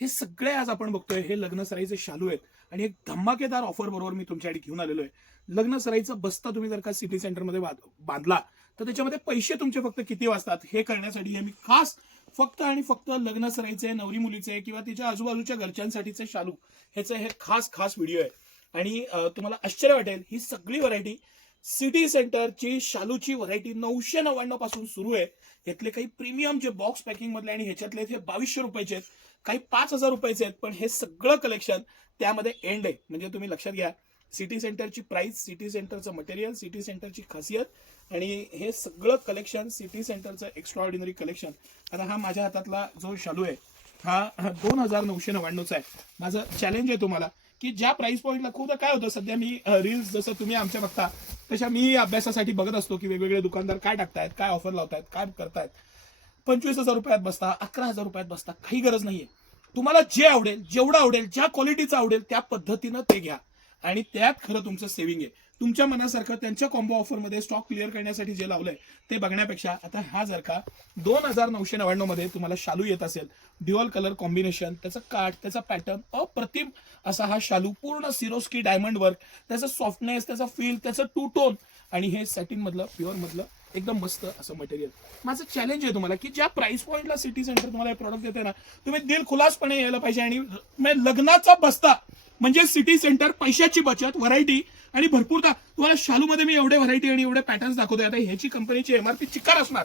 हे सगळे आज आपण बघतोय हे लग्न सराईचे शालू आहेत आणि एक धमाकेदार ऑफर बरोबर मी तुमच्यासाठी घेऊन आलेलो आहे। लग्न सराईचा बस्ता तुम्ही जर का सिटी सेंटरमध्ये बांधला तर त्याच्यामध्ये पैसे तुमचे फक्त किती वाजतात हे कळण्यासाठी हे मी खास फक्त आणि फक्त लग्न सराईचे, नवरी मुलीचे किंवा तिच्या आजूबाजूच्या घरच्यांसाठीचे शालू ह्याचे हे खास व्हिडिओ आहे। आणि तुम्हाला आश्चर्य वाटेल, ही सगळी व्हरायटी सिटी सेंटरची शालूची व्हरायटी 999 पासून सुरू आहे। यातले काही प्रीमियम जे बॉक्स पॅकिंग मधले आणि ह्याच्यातले हे 2200 रुपयाचे आहेत, काही 5000 रुपयाचे आहेत, पण हे सगळं कलेक्शन त्यामध्ये एंड आहे। म्हणजे तुम्ही लक्षात घ्या, सिटी सेंटरची प्राइस, सिटी सेंटरचं मटेरियल, सिटी सेंटरची खासियत आणि हे सगळं कलेक्शन सिटी सेंटरचं एक्स्ट्राऑर्डिनरी कलेक्शन। आता हा माझ्या हातातला जो शालू आहे हा 2999चा आहे। माझं चॅलेंज आहे तुम्हाला की ज्या प्राइस पॉईंटला खूपदा काय होतं, सध्या मी रील्स जसं तुम्ही आमच्या बघता तशा मी अभ्यासासाठी बघत असतो की वेगवेगळे दुकानदार काय टाकतायत, काय ऑफर लावतायत, काय करतायत। 25,000 रुपयात बसता, 11,000 रुपयात बसता, काही गरज नाहीये। तुम्हाला जे आवडेल, जेवढं आवडेल, ज्या क्वालिटीचं आवडेल त्या पद्धतीनं ते घ्या आणि त्यात खरं तुमचं सेव्हिंग आहे। तुमच्या मनासारखं त्यांच्या कॉम्बो ऑफरमध्ये स्टॉक क्लिअर करण्यासाठी जे लावलंय ते बघण्यापेक्षा आता हा जर का 2999 मध्ये तुम्हाला शालू येत असेल, ड्युअल कलर कॉम्बिनेशन, त्याचं काठ, त्याचा पॅटर्न अप्रतिम असा हा शालू, पूर्ण सिरोस्की डायमंड वर्क, त्याचं सॉफ्टनेस, त्याचा फील, त्याचं टू टोन आणि हे सॅटिन मधलं, प्युअर मधलं एकदम मस्त असं मटेरियल। माझं चॅलेंज आहे तुम्हाला की ज्या प्राइस पॉईंटला सिटी सेंटर तुम्हाला हे प्रोडक्ट देते ना, तुम्ही दिलखुलासपणे यायला पाहिजे आणि लग्नाचा बस्ता म्हणजे सिटी सेंटर, पैशाची बचत, व्हरायटी आणि भरपूरदा तुम्हाला शालूमध्ये मी एवढे व्हरायटी आणि एवढे पॅटर्न्स दाखवतोय। आता ह्याची कंपनीची एमआरपी चिकार असणार,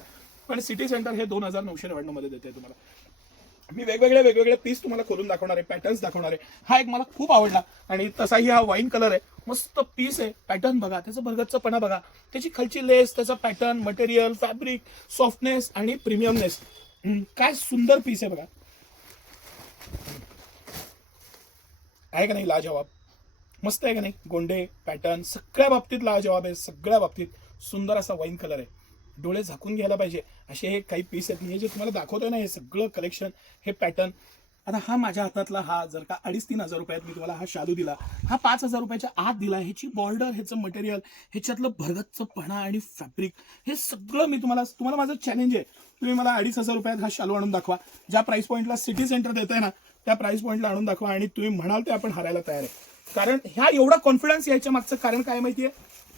पण सिटी सेंटर हे 2999 मध्ये देते तुम्हाला। मी वेगवेगळे पीस तुम्हाला खोलून दाखवणार आहे, पॅटर्न्स दाखवणार आहे। हा एक मला खूप आवडला आणि तसाही हा वाईन कलर आहे, मस्त पीस आहे। पॅटर्न बघा, त्याचं भरगच्चपणा बघा, त्याची खालची लेस, त्याचा पॅटर्न, मटेरियल, फॅब्रिक, सॉफ्टनेस आणि प्रीमियमनेस, काय सुंदर पीस आहे बघा। आहे का नाही लाजवाब? मस्त आहे का नाही? गोंडे, पॅटर्न सगळ्या बाबतीत लाजवाब आहे, सगळ्या बाबतीत सुंदर असा वाईन कलर आहे। डोळे झाकून घ्यायला पाहिजे असे हे काही पीस आहेत। मी जे तुम्हाला दाखवतोय ना, हे सगळं कलेक्शन, हे पॅटर्न। आता हा माझ्या हातातला हा जर का 2,500-3,000 रुपयात मी तुम्हाला हा शालू दिला, हा 5,000 रुपयाच्या आत दिला, ह्याची बॉर्डर, ह्याचं मटेरियल, ह्याच्यातलं भरगच्चपणा आणि फॅब्रिक, हे सगळं मी तुम्हाला माझं चॅलेंज आहे, तुम्ही मला 2,500 रुपयात हा शालू आणून दाखवा। ज्या प्राइस पॉईंटला सिटी सेंटर देत आहे ना त्या प्राइस पॉईंटला आणून दाखवा आणि तुम्ही म्हणाल ते आपण हारायला तयार आहे। कारण ह्या एवढा कॉन्फिडन्स यायच्या मागचं कारण काय माहितीये?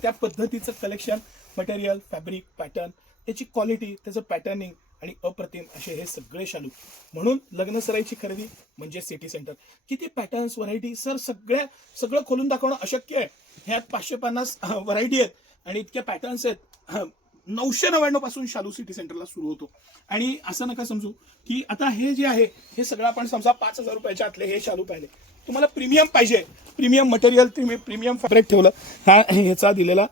त्या पद्धतीचं कलेक्शन, मटेरियल, फॅब्रिक, पॅटर्न, त्याची क्वालिटी, त्याचं पॅटर्निंग आणि अप्रतिम असे हे सगळे शालू। म्हणून लग्न सराईची खरेदी म्हणजे सिटी सेंटर। किती पॅटर्न्स, व्हरायटी सर, सगळं खोलून दाखवणं अशक्य आहे। ह्यात 550 व्हरायटी आहेत आणि इतके पॅटर्न्स आहेत। 999 पासून शालू सिटी सेंटरला सुरू होतो। आणि असं नका समजू की आता हे जे आहे हे सगळं आपण समजा 5,000 रुपयाच्या आतले हे शालू पाहिले। तुम्हाला प्रीमियम पाहिजे, प्रीमियम मटेरियल, प्रीमियम फॅब्रिक ठेवलं, ह्याचा दिलेला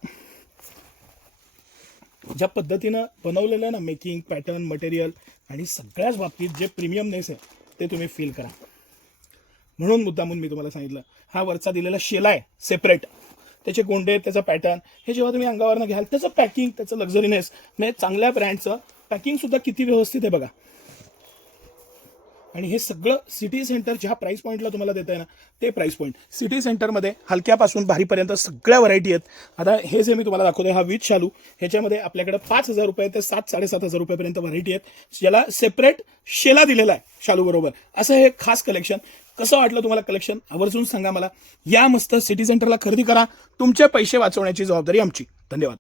ज्या पद्धतीनं बनवलेलं ना, मेकिंग, पॅटर्न, मटेरियल आणि सगळ्याच बाबतीत जे प्रीमियमनेस आहे ते तुम्ही फील करा। म्हणून मुद्दामून मी तुम्हाला सांगितलं, हा वरचा दिलेला शेला आहे सेपरेट, त्याचे गोंडे, त्याचा पॅटर्न, हे जेव्हा तुम्ही अंगावरनं घ्याल त्याचं पॅकिंग, त्याचं लक्झरीनेस, म्हणजे चांगल्या ब्रँडचं पॅकिंग सुद्धा किती व्यवस्थित आहे बघा। आणि हे सगळं सिटी सेंटर ज्या प्राइस पॉईंटला तुम्हाला देत आहे ना ते प्राइस पॉईंट, सिटी सेंटरमध्ये हलक्यापासून भारीपर्यंत सगळ्या व्हरायटी आहेत। आता हे जे मी तुम्हाला दाखवतोय हा विथ शालू, ह्याच्यामध्ये आपल्याकडे 5,000 रुपये ते 7,000-7,500 रुपयापर्यंत व्हरायटी आहेत, ज्याला सेपरेट शेला दिलेला आहे शालू बरोबर। असं हे खास कलेक्शन। कसं वाटलं तुम्हाला कलेक्शन? आवर्जून सांगा मला। या मस्त सिटी सेंटरला खरेदी करा, तुमचे पैसे वाचवण्याची जबाबदारी आमची। धन्यवाद।